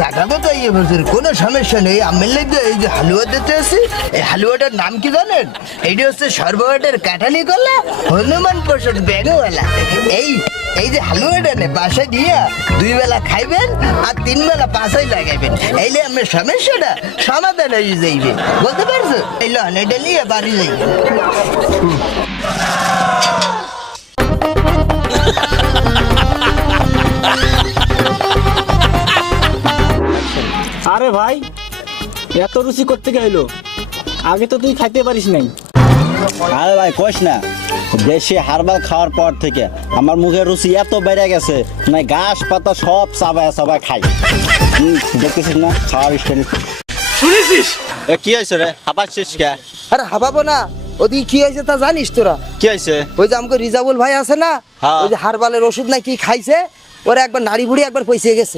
জাগাবো তো এই বছর কোনো সমস্যা নেই। আমি লেগে এই যে হালুয়া দিতে আসি, এই হালুয়াটার নাম কি জানেন? এইটা হচ্ছে সর্বহাটের কাঁঠালি কলা হনুমান প্রসাদ ব্যাঙওয়ালা। এই যে হালুয়াটা নে বাসায় দিয়ে 2 বেলা খাইবেন আর 3 বেলা পাশাই লাগাইবেন, এইলে আমার সমস্যাটা সমাধান হয়ে যাইবে। বলতে পারছো? এই লন এটা নিয়ে বাড়ি যাইবে। আরে ভাই, এত রুচি করতে গেল, আগে তো তুই খাইতে পারিস নাই। আরে ভাই কইস না, দেশি হারবাল খাওয়ার পর থেকে আমার মুখের রুচি এত বেড়ে গেছে, না ঘাস পাতা সব চাবায় চাবায় খাই। দেখতেছিস না খাওয়ার স্টাইল। শুনেছিস? কি হয়েছে রে, হাঁপাচ্ছিস কে? আরে হাবাবো না, ওদিকে কি হয়েছে তা জানিস তোরা? কি হয়েছে? ওই যে আমাকে রিজাবুল ভাই আছে না, হ্যাঁ। ওই যে হারবালের ওষুধ নাকি খাইছে, ওরা একবার নাড়ি ভুড়ি একবার পয়সে গেছে।